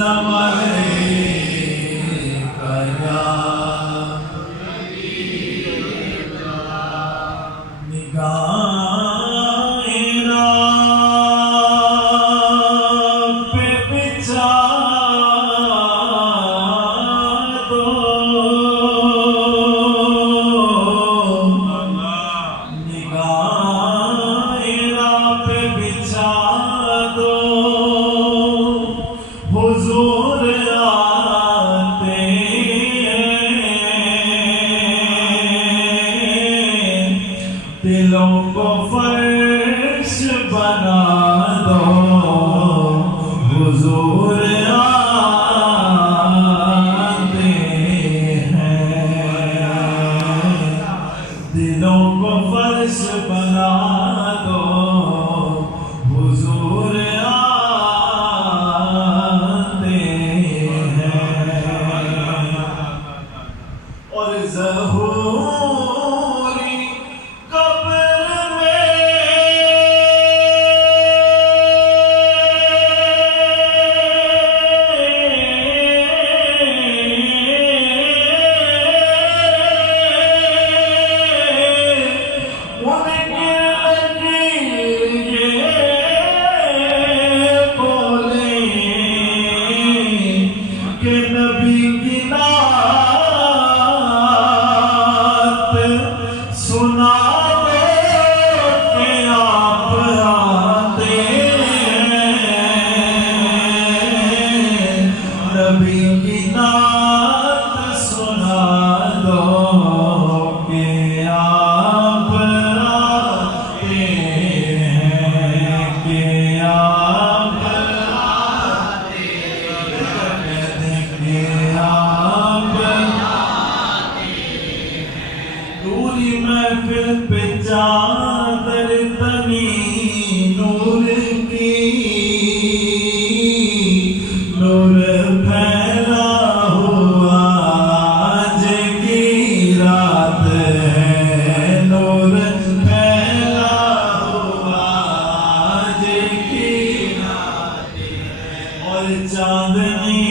सल्लम अलैका या निगाहे राह पे बिछा दो, निगाहे राह पे बिछा दो, हुजूर आते दिलों को फर्श बना दो, हुजूर आते हैं। दिलों को फर्श बना दो, हुजूर आते हैं। और ज़हूरी कब्र में उनके लकीर बोले कि नबी की नात सुना दो कि आप आते हैं। नबी की नात सुना दो कि आप आते हैं, कि आप आते हैं, कि आप दूरी महफिल पे चादर तनी नूर की, नूर फैला हुआ आज की रात है, नूर फैला हुआ आज की रात है। और चांदनी